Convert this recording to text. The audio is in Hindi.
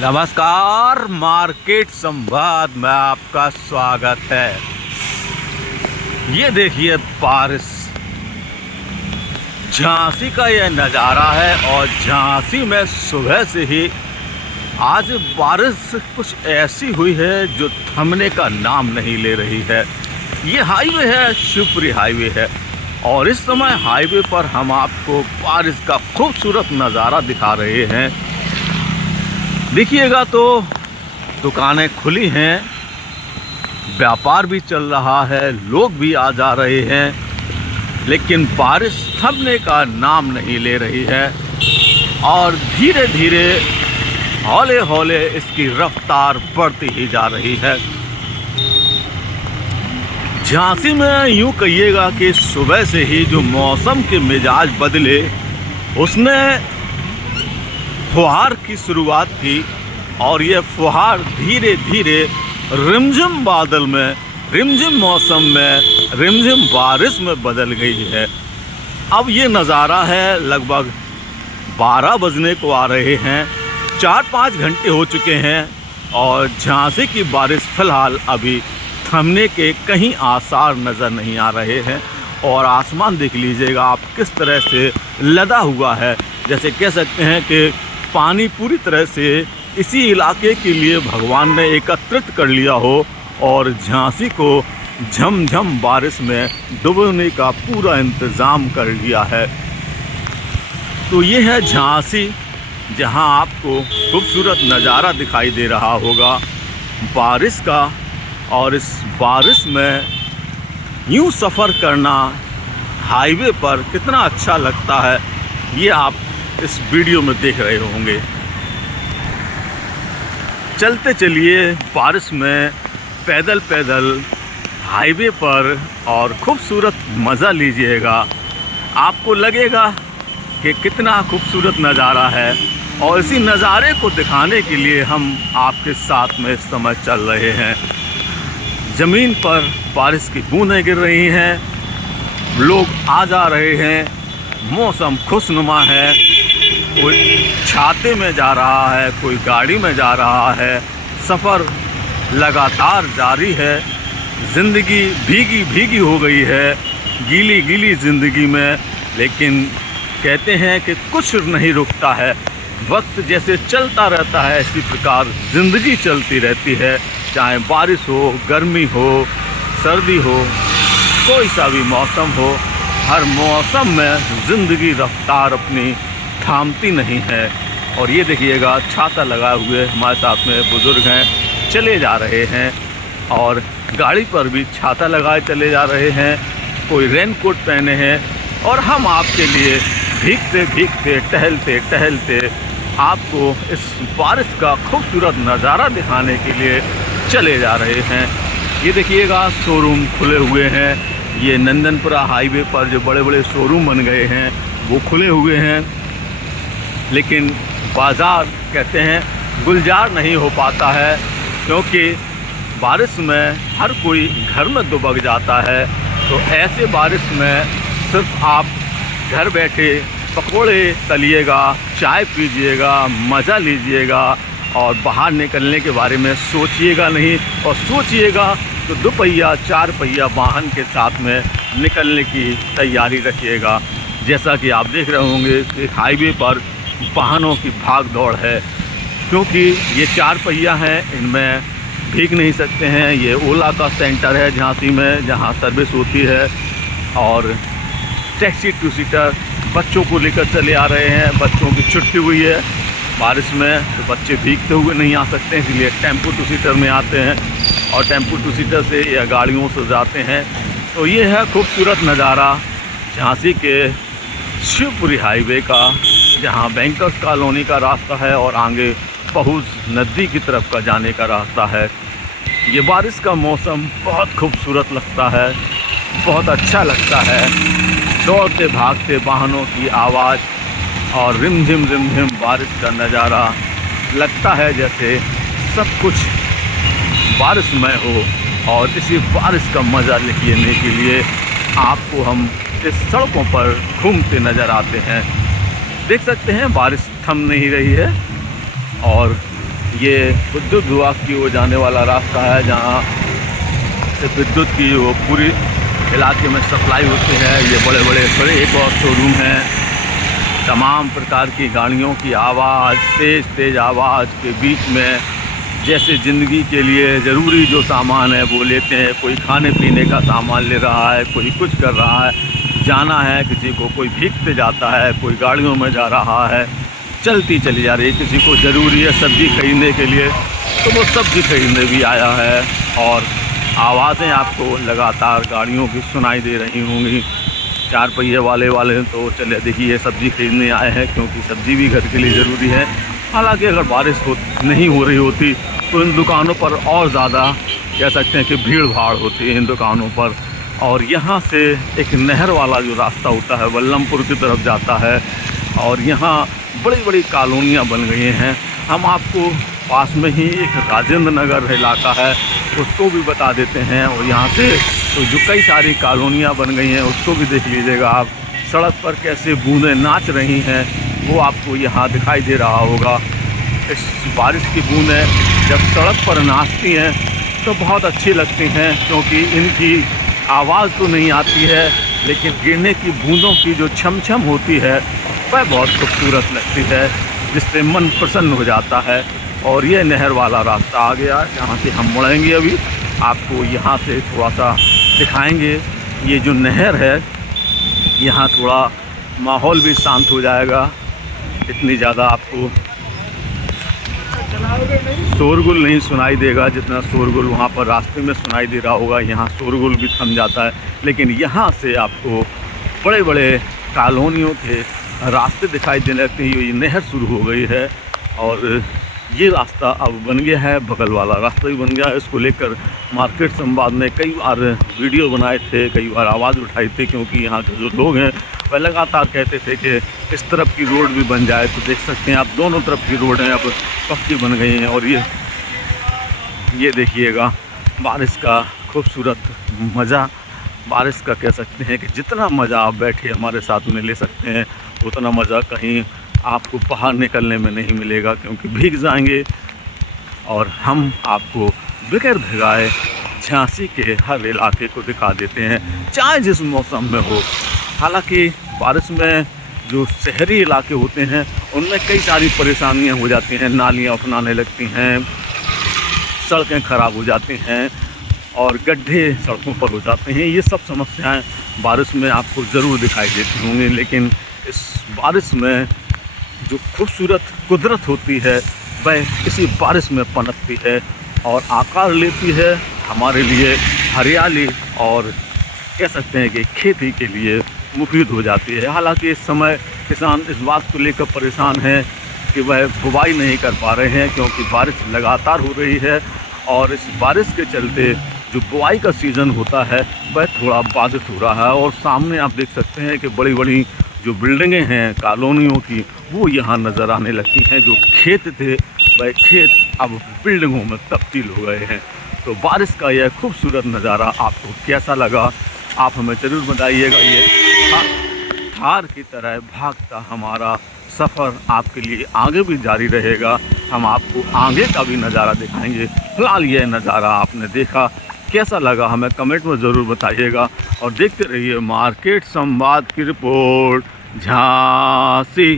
नमस्कार, मार्केट संवाद में आपका स्वागत है। ये देखिए बारिश, झांसी का ये नज़ारा है और झांसी में सुबह से ही आज बारिश कुछ ऐसी हुई है जो थमने का नाम नहीं ले रही है। ये हाईवे है, शिवपुरी हाईवे है और इस समय हाईवे पर हम आपको बारिश का खूबसूरत नज़ारा दिखा रहे हैं। देखिएगा तो दुकानें खुली हैं, व्यापार भी चल रहा है, लोग भी आ जा रहे हैं, लेकिन बारिश थमने का नाम नहीं ले रही है और धीरे धीरे हौले हौले इसकी रफ्तार बढ़ती ही जा रही है। झांसी में यूँ कहिएगा कि सुबह से ही जो मौसम के मिजाज बदले, उसने फुहार की शुरुआत की और ये फुहार धीरे धीरे रिमझिम बादल में, रिमझिम मौसम में, रिमझिम बारिश में बदल गई है। अब ये नज़ारा है, लगभग 12 बजने को आ रहे हैं, 4-5 घंटे हो चुके हैं और झांसी की बारिश फ़िलहाल अभी थमने के कहीं आसार नज़र नहीं आ रहे हैं। और आसमान देख लीजिएगा आप किस तरह से लदा हुआ है, जैसे कह सकते हैं कि पानी पूरी तरह से इसी इलाके के लिए भगवान ने एकत्रित कर लिया हो और झांसी को झमझम बारिश में डुबोने का पूरा इंतज़ाम कर लिया है। तो ये है झांसी, जहां आपको खूबसूरत नज़ारा दिखाई दे रहा होगा बारिश का। और इस बारिश में यूं सफ़र करना हाईवे पर कितना अच्छा लगता है, ये आप इस वीडियो में देख रहे होंगे। चलते चलिए बारिश में पैदल पैदल हाईवे पर और खूबसूरत मज़ा लीजिएगा। आपको लगेगा कि कितना खूबसूरत नज़ारा है और इसी नज़ारे को दिखाने के लिए हम आपके साथ में इस समय चल रहे हैं। ज़मीन पर बारिश की बूंदें गिर रही हैं, लोग आ जा रहे हैं, मौसम खुशनुमा है, कोई छाते में जा रहा है, कोई गाड़ी में जा रहा है, सफ़र लगातार जारी है। ज़िंदगी भीगी भीगी हो गई है, गीली गीली ज़िंदगी में, लेकिन कहते हैं कि कुछ नहीं रुकता है। वक्त जैसे चलता रहता है, इसी प्रकार ज़िंदगी चलती रहती है। चाहे बारिश हो, गर्मी हो, सर्दी हो, कोई सा भी मौसम हो, हर मौसम में ज़िंदगी रफ्तार अपनी थामती नहीं है। और ये देखिएगा छाता लगाए हुए हमारे साथ में बुज़ुर्ग हैं, चले जा रहे हैं और गाड़ी पर भी छाता लगाए चले जा रहे हैं, कोई रेनकोट पहने हैं। और हम आपके लिए भीगते भीगते, टहलते टहलते आपको इस बारिश का खूबसूरत नज़ारा दिखाने के लिए चले जा रहे हैं। ये देखिएगा शोरूम खुले हुए हैं, ये नंदनपुरा हाईवे पर जो बड़े बड़े शोरूम बन गए हैं वो खुले हुए हैं, लेकिन बाज़ार कहते हैं गुलजार नहीं हो पाता है, क्योंकि बारिश में हर कोई घर में दुबक जाता है। तो ऐसे बारिश में सिर्फ आप घर बैठे पकोड़े तलिएगा, चाय पीजिएगा, मज़ा लीजिएगा और बाहर निकलने के बारे में सोचिएगा नहीं। और सोचिएगा तो 2 पहिया 4 पहिया वाहन के साथ में निकलने की तैयारी रखिएगा। जैसा कि आप देख रहे होंगे कि हाईवे पर वाहनों की भाग दौड़ है, क्योंकि ये 4 पहिया हैं, इनमें भीग नहीं सकते हैं। ये ओला का सेंटर है झांसी में, जहाँ सर्विस होती है और टैक्सी टू सीटर बच्चों को लेकर चले आ रहे हैं। बच्चों की छुट्टी हुई है बारिश में, तो बच्चे भीगते हुए नहीं आ सकते, इसलिए टेम्पो टू सीटर में आते हैं और टेम्पो टू सीटर से या गाड़ियों से जाते हैं। तो ये है खूबसूरत नज़ारा झांसी के शिवपुरी हाईवे का, जहाँ बैंकर्स कॉलोनी का रास्ता है और आगे पहुँच नदी की तरफ का जाने का रास्ता है। ये बारिश का मौसम बहुत खूबसूरत लगता है, बहुत अच्छा लगता है। दौड़ते भागते वाहनों की आवाज़ और रिमझिम रिमझिम बारिश का नज़ारा, लगता है जैसे सब कुछ बारिशमय हो। और इसी बारिश का मज़ा लेने के लिए आपको हम इस सड़कों पर घूमते नज़र आते हैं। देख सकते हैं बारिश थम नहीं रही है और ये विद्युत विभाग की ओर जाने वाला रास्ता है, जहाँ से विद्युत की वो पूरी इलाके में सप्लाई होती है। ये बड़े बड़े एक और शोरूम हैं। तमाम प्रकार की गाड़ियों की आवाज़, तेज़ आवाज़ के बीच में जैसे ज़िंदगी के लिए ज़रूरी जो सामान है वो लेते हैं। कोई खाने पीने का सामान ले रहा है, कोई कुछ कर रहा है, जाना है किसी को, कोई भीगते जाता है, कोई गाड़ियों में जा रहा है, चलती चली जा रही है। किसी को ज़रूरी है सब्ज़ी खरीदने के लिए तो वो सब्ज़ी खरीदने भी आया है। और आवाज़ें आपको लगातार गाड़ियों की सुनाई दे रही होंगी। 4 पहिए वाले तो चले देखिए सब्ज़ी खरीदने आए हैं, क्योंकि सब्ज़ी भी घर के लिए ज़रूरी है। हालांकि अगर बारिश नहीं हो रही होती तो इन दुकानों पर और ज़्यादा कह सकते हैं कि भीड़ भाड़ होती है इन दुकानों पर। और यहाँ से एक नहर वाला जो रास्ता होता है बल्लमपुर की तरफ जाता है, और यहाँ बड़ी बड़ी कॉलोनियाँ बन गई हैं। हम आपको पास में ही एक राजेंद्र नगर इलाका है उसको भी बता देते हैं, और यहाँ से तो जो कई सारी कॉलोनियाँ बन गई हैं उसको भी देख लीजिएगा आप। सड़क पर कैसे बूंदें नाच रही हैं वो आपको यहाँ दिखाई दे रहा होगा। इस बारिश की बूंदें जब सड़क पर नाचती हैं तो बहुत अच्छी लगती हैं, क्योंकि इनकी आवाज़ तो नहीं आती है, लेकिन गिरने की बूंदों की जो छम होती है वह बहुत खूबसूरत लगती है, जिससे मन प्रसन्न हो जाता है। और ये नहर वाला रास्ता आ गया, जहाँ से हम मुड़ेंगे। अभी आपको यहाँ से थोड़ा सा दिखाएंगे। ये जो नहर है यहाँ थोड़ा माहौल भी शांत हो जाएगा। इतनी ज़्यादा आपको शोरगुल नहीं सुनाई देगा जितना शोरगुल वहाँ पर रास्ते में सुनाई दे रहा होगा। यहाँ शोरगुल भी थम जाता है, लेकिन यहाँ से आपको बड़े बड़े कॉलोनियों के रास्ते दिखाई देने लगते हैं। ये नहर शुरू हो गई है और ये रास्ता अब बन गया है, बगल वाला रास्ता भी बन गया है। इसको लेकर मार्केट संवाद ने कई बार वीडियो बनाए थे, कई बार आवाज़ उठाई थी, क्योंकि यहाँ के जो लोग हैं वह लगातार कहते थे कि इस तरफ की रोड भी बन जाए। तो देख सकते हैं आप दोनों तरफ की रोड हैं अब पक्की बन गई हैं। और ये देखिएगा बारिश का खूबसूरत मज़ा। बारिश का कह सकते हैं कि जितना मज़ा आप बैठे हमारे साथ में ले सकते हैं उतना मज़ा कहीं आपको बाहर निकलने में नहीं मिलेगा, क्योंकि भीग जाएंगे। और हम आपको बगैर भिगाए झांसी के हर इलाके को दिखा देते हैं, चाहे जिस मौसम में हो। हालांकि बारिश में जो शहरी इलाके होते हैं उनमें कई सारी परेशानियां हो जाती हैं। नालियां उफनाने लगती हैं, सड़कें ख़राब हो जाती हैं और गड्ढे सड़कों पर हो जाते हैं। ये सब समस्याएं बारिश में आपको ज़रूर दिखाई देती होंगी, लेकिन इस बारिश में जो खूबसूरत कुदरत होती है वह इसी बारिश में पनपती है और आकार लेती है हमारे लिए हरियाली, और कह सकते हैं कि खेती के लिए मुफीद हो जाती है। हालांकि इस समय किसान इस बात को लेकर परेशान हैं कि वह बुवाई नहीं कर पा रहे हैं, क्योंकि बारिश लगातार हो रही है और इस बारिश के चलते जो बुवाई का सीज़न होता है वह थोड़ा बाधित हो रहा है। और सामने आप देख सकते हैं कि बड़ी बड़ी जो बिल्डिंगें हैं कॉलोनियों की वो यहाँ नज़र आने लगती हैं। जो खेत थे वह खेत अब बिल्डिंगों में तब्दील हो गए हैं। तो बारिश का यह खूबसूरत नज़ारा आपको कैसा लगा आप हमें ज़रूर बताइएगा। ये थार की तरह भागता हमारा सफ़र आपके लिए आगे भी जारी रहेगा। हम आपको आगे का भी नज़ारा दिखाएंगे। फिलहाल यह नज़ारा आपने देखा, कैसा लगा हमें कमेंट में ज़रूर बताइएगा। और देखते रहिए मार्केट संवाद की रिपोर्ट झांसी।